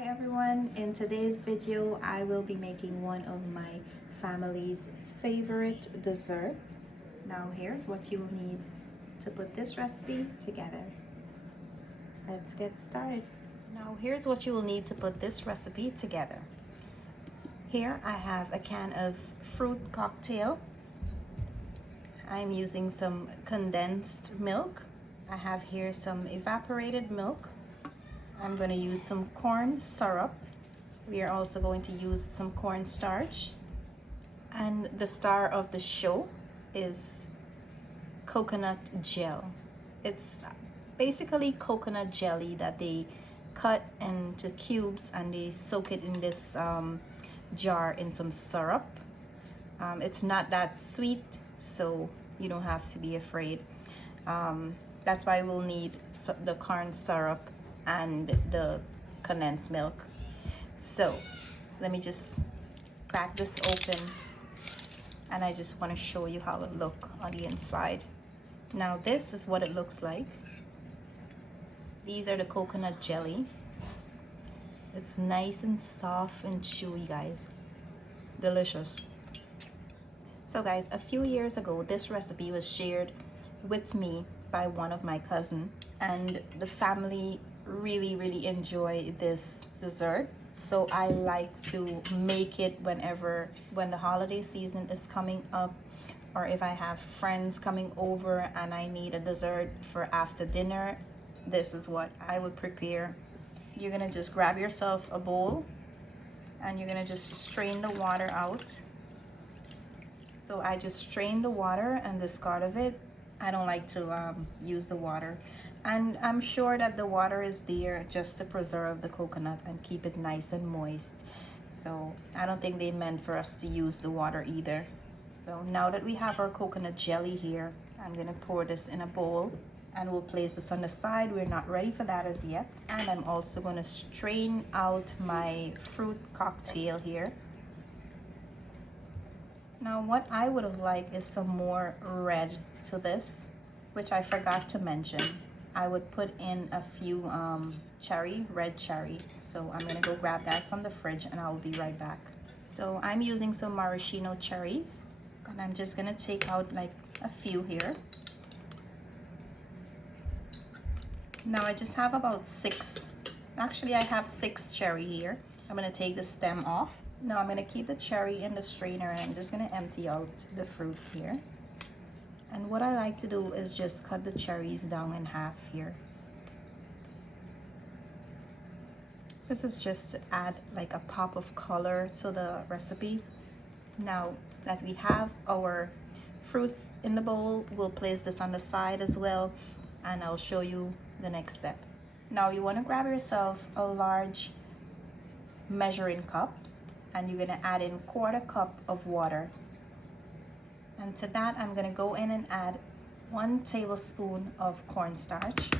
Hi everyone, in today's video I will be making one of my family's favorite dessert. Now here's what you will need to put this recipe together. Let's get started. Now here's what you will need to put this recipe together. Here I have a can of fruit cocktail. I'm using some condensed milk. I have here some evaporated milk. I'm going to use some corn syrup. We are also going to use some cornstarch. And the star of the show is coconut gel. It's basically coconut jelly that they cut into cubes and they soak it in this jar in some syrup. It's not that sweet, so you don't have to be afraid. That's why we'll need the corn syrup and the condensed milk. So let me just crack this open, and I just want to show you how it looks on the inside. Now this is what it looks like. These are the coconut jelly. It's nice and soft and chewy, guys. Delicious. So guys, a few years ago this recipe was shared with me by one of my cousins, and the family really enjoy this dessert. So I like to make it when the holiday season is coming up, or if I have friends coming over and I need a dessert for after dinner. This is what I would prepare. You're gonna just grab yourself a bowl and you're gonna just strain the water out. So I just strain the water and discard of it. I don't like to use the water, and I'm sure that the water is there just to preserve the coconut and keep it nice and moist. So I don't think they meant for us to use the water either. So now that we have our coconut jelly here, I'm gonna pour this in a bowl and we'll place this on the side. We're not ready for that as yet. And I'm also gonna strain out my fruit cocktail here. Now what I would have liked is some more red to this, which I forgot to mention. I would put in a few red cherry. So I'm gonna go grab that from the fridge and I'll be right back. So I'm using some maraschino cherries, and I'm just gonna take out like a few here. Now I just have about 6. Actually, I have 6 cherry here. I'm gonna take the stem off. Now I'm gonna keep the cherry in the strainer and I'm just gonna empty out the fruits here. And what I like to do is just cut the cherries down in half here. This is just to add like a pop of color to the recipe. Now that we have our fruits in the bowl, we'll place this on the side as well, and I'll show you the next step. Now you want to grab yourself a large measuring cup, and you're going to add in 1/4 cup of water. And to that, I'm gonna go in and add 1 tablespoon of cornstarch.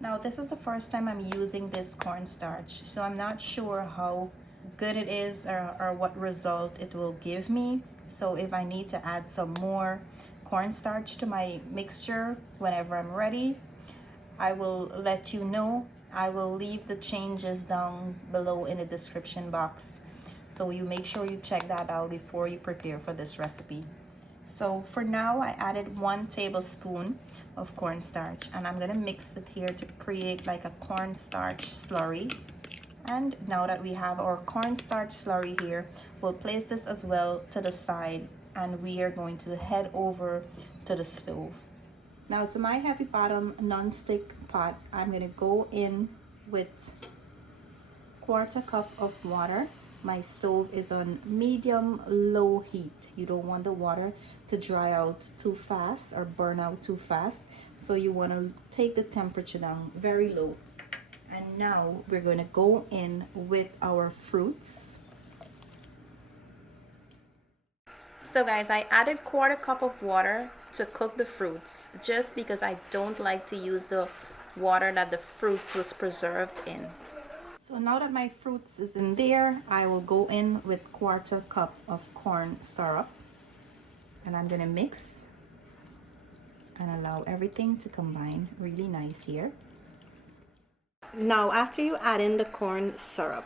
Now this is the first time I'm using this cornstarch, so I'm not sure how good it is or what result it will give me. So if I need to add some more cornstarch to my mixture whenever I'm ready, I will let you know. I will leave the changes down below in the description box, so you make sure you check that out before you prepare for this recipe. So for now, I added 1 tablespoon of cornstarch, and I'm gonna mix it here to create like a cornstarch slurry. And now that we have our cornstarch slurry here, we'll place this as well to the side, and we are going to head over to the stove. Now to my heavy bottom non-stick pot, I'm gonna go in with 1/4 cup of water. My stove is on medium-low heat. You don't want the water to dry out too fast or burn out too fast. So you want to take the temperature down very low. And now we're going to go in with our fruits. So guys, I added 1/4 cup of water to cook the fruits, just because I don't like to use the water that the fruits was preserved in. So now that my fruits is in there, I will go in with 1/4 cup of corn syrup, and I'm gonna mix and allow everything to combine really nice here. Now after you add in the corn syrup,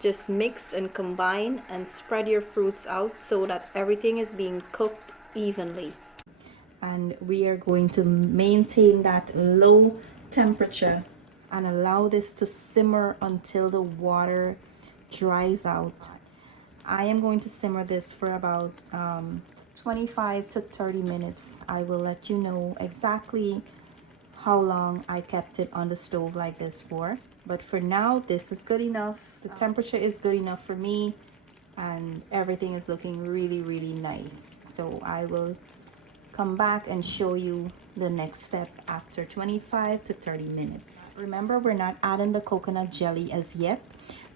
just mix and combine and spread your fruits out so that everything is being cooked evenly. And we are going to maintain that low temperature and allow this to simmer until the water dries out. I am going to simmer this for about 25 to 30 minutes. I will let you know exactly how long I kept it on the stove like this for. But for now, this is good enough. The temperature is good enough for me and everything is looking really, really nice. So I will come back and show you the next step after 25 to 30 minutes. Remember, we're not adding the coconut jelly as yet.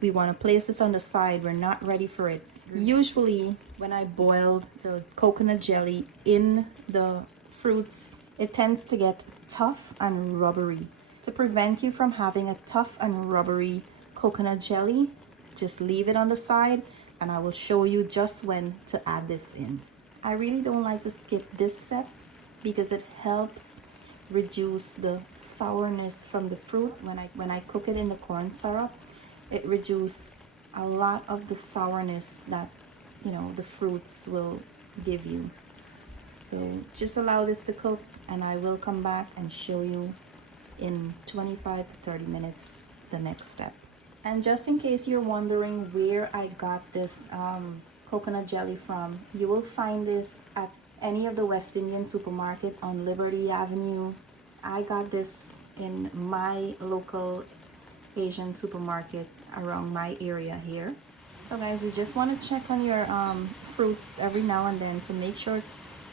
We want to place this on the side. We're not ready for it. Usually when I boil the coconut jelly in the fruits, it tends to get tough and rubbery. To prevent you from having a tough and rubbery coconut jelly, just leave it on the side and I will show you just when to add this in. I really don't like to skip this step because it helps reduce the sourness from the fruit. When I cook it in the corn syrup, it reduces a lot of the sourness that, you know, the fruits will give you. So just allow this to cook and I will come back and show you in 25 to 30 minutes the next step. And just in case you're wondering where I got this coconut jelly from, you will find this at any of the West Indian supermarket on Liberty Avenue. I got this in my local Asian supermarket around my area here. So guys, you just want to check on your fruits every now and then to make sure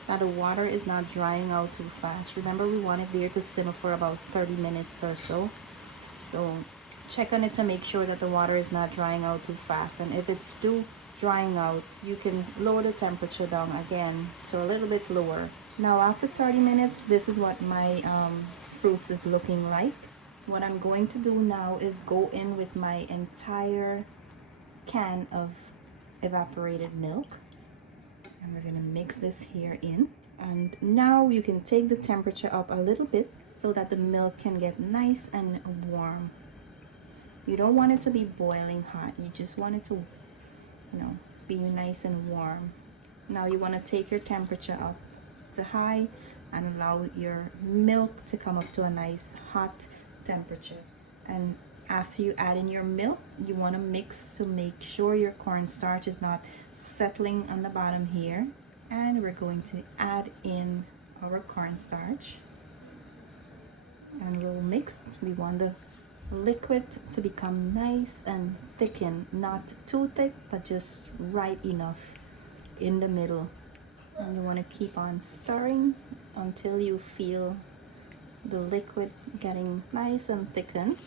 that the water is not drying out too fast. Remember, we want it there to simmer for about 30 minutes or so. So check on it to make sure that the water is not drying out too fast. And if it's too drying out, you can lower the temperature down again to a little bit lower. Now after 30 minutes, this is what my fruits is looking like. What I'm going to do now is go in with my entire can of evaporated milk. And we're going to mix this here in. And now you can take the temperature up a little bit so that the milk can get nice and warm. You don't want it to be boiling hot. You just want it to, you know, be nice and warm. Now you want to take your temperature up to high and allow your milk to come up to a nice hot temperature. And after you add in your milk, you want to mix to make sure your cornstarch is not settling on the bottom here. And we're going to add in our cornstarch and we'll mix. We want the liquid to become nice and thickened, not too thick but just right enough in the middle. And you want to keep on stirring until you feel the liquid getting nice and thickened.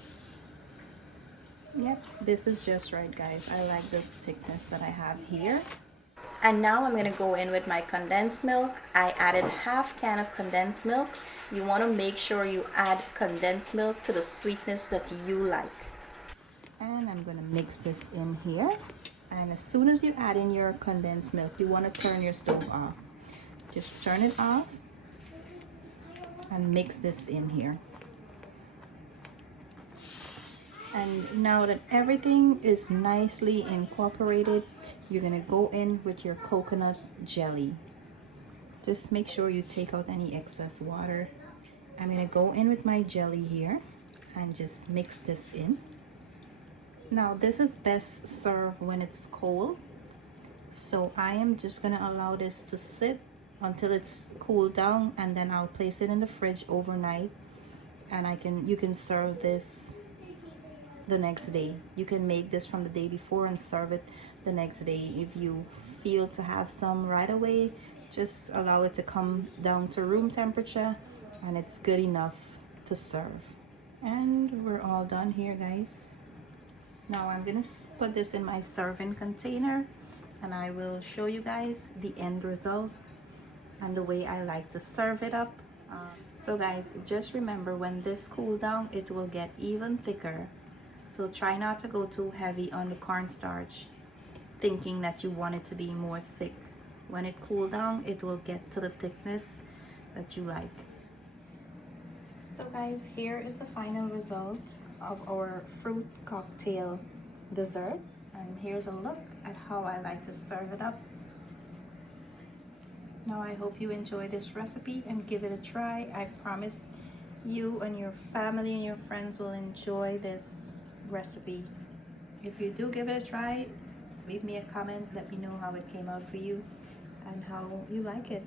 Yep, this is just right, guys. I like this thickness that I have here. And now I'm going to go in with my condensed milk. I added half can of condensed milk. You want to make sure you add condensed milk to the sweetness that you like. And I'm going to mix this in here. And as soon as you add in your condensed milk, you want to turn your stove off. Just turn it off and mix this in here. And now that everything is nicely incorporated, you're going to go in with your coconut jelly. Just make sure you take out any excess water. I'm going to go in with my jelly here and just mix this in. Now this is best served when it's cold. So I am just going to allow this to sit until it's cooled down, and then I'll place it in the fridge overnight, and you can serve this the next day. You can make this from the day before and serve it the next day. If you feel to have some right away, just allow it to come down to room temperature and it's good enough to serve. And we're all done here, guys. Now I'm gonna put this in my serving container and I will show you guys the end result and the way I like to serve it up. So guys, just remember, when this cools down, it will get even thicker. So try not to go too heavy on the cornstarch, thinking that you want it to be more thick. When it cools down, it will get to the thickness that you like. So guys, here is the final result of our fruit cocktail dessert. And here's a look at how I like to serve it up. Now I hope you enjoy this recipe and give it a try. I promise you and your family and your friends will enjoy this recipe. If you do give it a try, leave me a comment, let me know how it came out for you and how you like it.